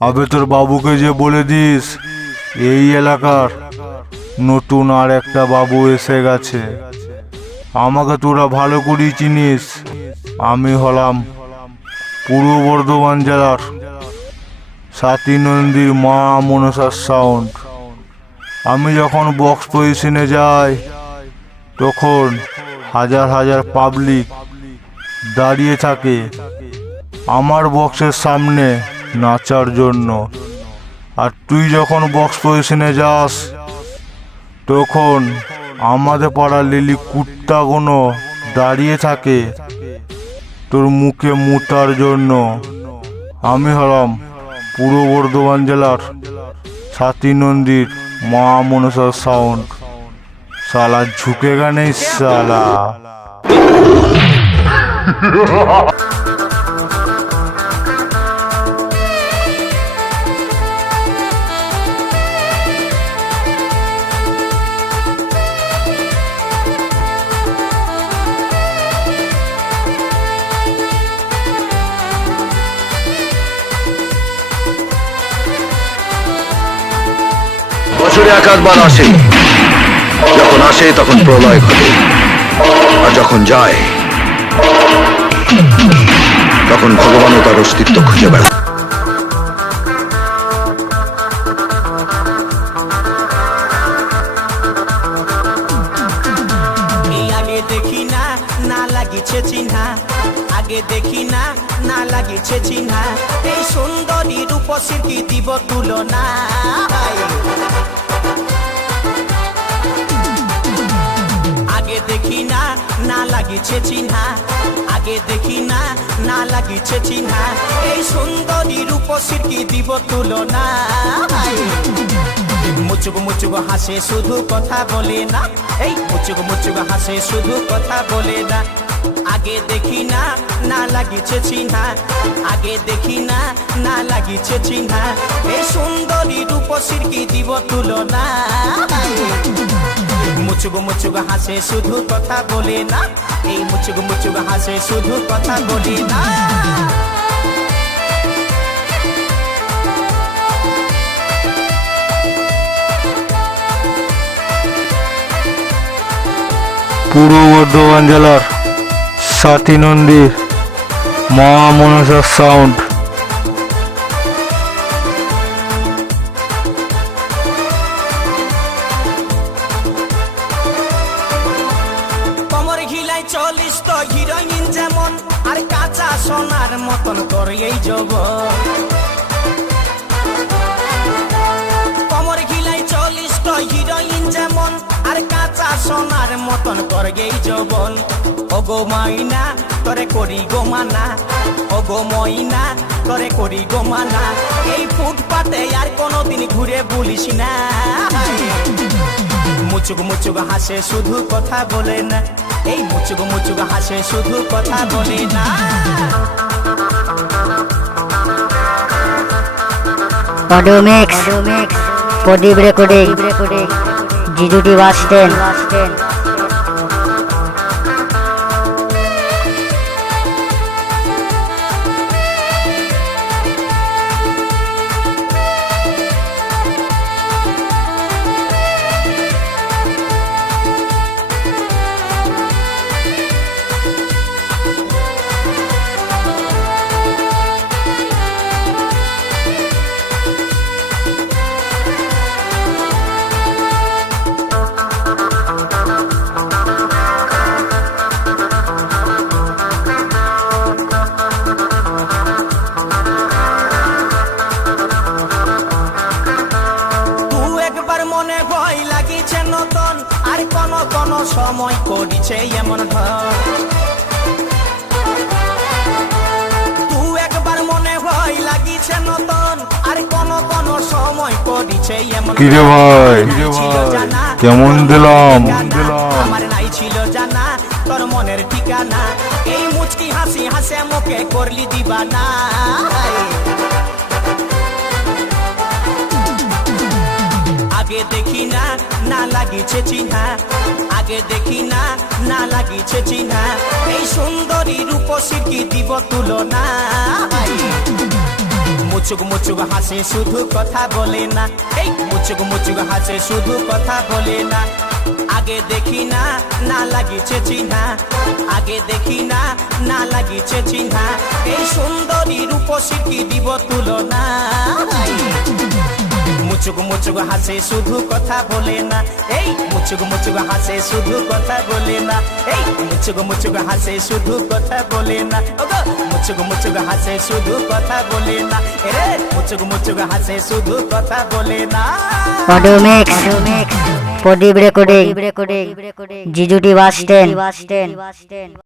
আবে তোর বাবুকে যে বলে দিস, এই এলাকার। নতুন আর একটা বাবু এসে গেছে। আমাকে তোরা ভালো করেই চিনিস। আমি হলাম পূর্ব বর্ধমান জেলার সাতী নন্দীর মা মনসার সাউন্ড আমি যখন বক্স পজিশনে যাই, তখন হাজার হাজার পাবলিক দাঁড়িয়ে থাকে। আমার বক্সের সামনে নাচার জন্য। আর তুই যখন বক্স পজিশনে যাস, তখন আমাদের পাড়ার লিলি কুত্তাগুলো দাঁড়িয়ে থাকে তোর মুখে মুতার জন্য। আমি হলাম পূর্ব বর্ধমান জেলার সাতী নন্দীর মা মনসার সাউন্ড সালা ঝুঁকে গানে সালা বছরে একাধবার আসে। যখন আসে, তখন প্রলয় ঘটে। আর যখন যায়, তখন ভগবানও তার অস্তিত্ব খুঁজে বেড়ায়। লাগিছে চিহ্না। আগে দেখি না না লাগিছে চিহ্না। এই সুন্দরী রূপসীর কি দিব তুলনা? দেখি না না লাগিছে চিহ্না। আগে দেখি না না লাগিছে চিহ্না। এই সুন্দরী রূপসীর কি দিব তুলনা? মুচুক মুচুক হাসে শুধু কথা বলে না। এই মুচুক মুচুক হাসে শুধু কথা বলে না। আগে দেখি না না লাগিছে চিহ্না। আগে দেখি না না লাগিছে চিহ্না। এই সুন্দরী রূপসীর কি দিব তুলনা? মুচুক মুচুক হাসে, শুধু কথা বলে না। এই মুচুক মুচুক হাসে, শুধু কথা বলে না। পূর্ব বর্ধমান জেলার সাতী নন্দীর মা মনসার সাউন্ড চল্লিশ তো হিরোইন যেমন, আর কাঁচা সোনার মতন করে এই যব কমর ঘিলাই চল্লিশ তো হিরোইন যেমন, আর কাঁচা সোনার মতন করে এই যবন। ওগো মাইনা তোরে করি গো মানা। ওগো মইনা তোরে করি গো মানা। এই ফুটপাতে আর কোনোদিন ঘুরে বলিস না। মুচুক মুচুক হাসে, শুধু কথা বলে না। এই মুচুক মুচুক হাসে, শুধু কথা বলে না। পডোমিক্স মিক্স প্রদীপ রেকর্ডিং জিজুটি বাস স্ট্যান্ড আর কোন কোন সময় করিছে এমন ধর তু একবার মনে হয় লাগিছে নতুন আর কোন কোন সময় করিছে এমন কিরে ভাই? ছিল জানা, কেমন দিলাম? আমার নাই ছিল জানা তোর মনের ঠিকানা এই মুচকি হাসি হাসে মুখে করলি দিবানা। আগে দেখি না লাগিছে চিহ্না। আগে দেখি না না লাগিছে চিহ্না। এই সুন্দরী রূপসী কি দিব তুলনা? মুচুক মুচুক হাসে শুধু কথা বলে না। এই মুচুক মুচুক হাসে শুধু কথা বলে না। আগে দেখি না না লাগিছে চিহ্না। আগে দেখি না না লাগিছে চিহ্না। এই সুন্দরী রূপসী কি দিব তুলনা? মুচুক মুচুক হাসে শুধু কথা বলে না। এই মুচুক মুচুক হাসে শুধু কথা বলে না। এই মুচুক মুচুক হাসে শুধু কথা বলে না। ওগো মুচুক মুচুক হাসে শুধু কথা বলে না। এ মুচুক মুচুক হাসে শুধু কথা বলে না। Audio mix Pradip recording. জিজুটি bus stand.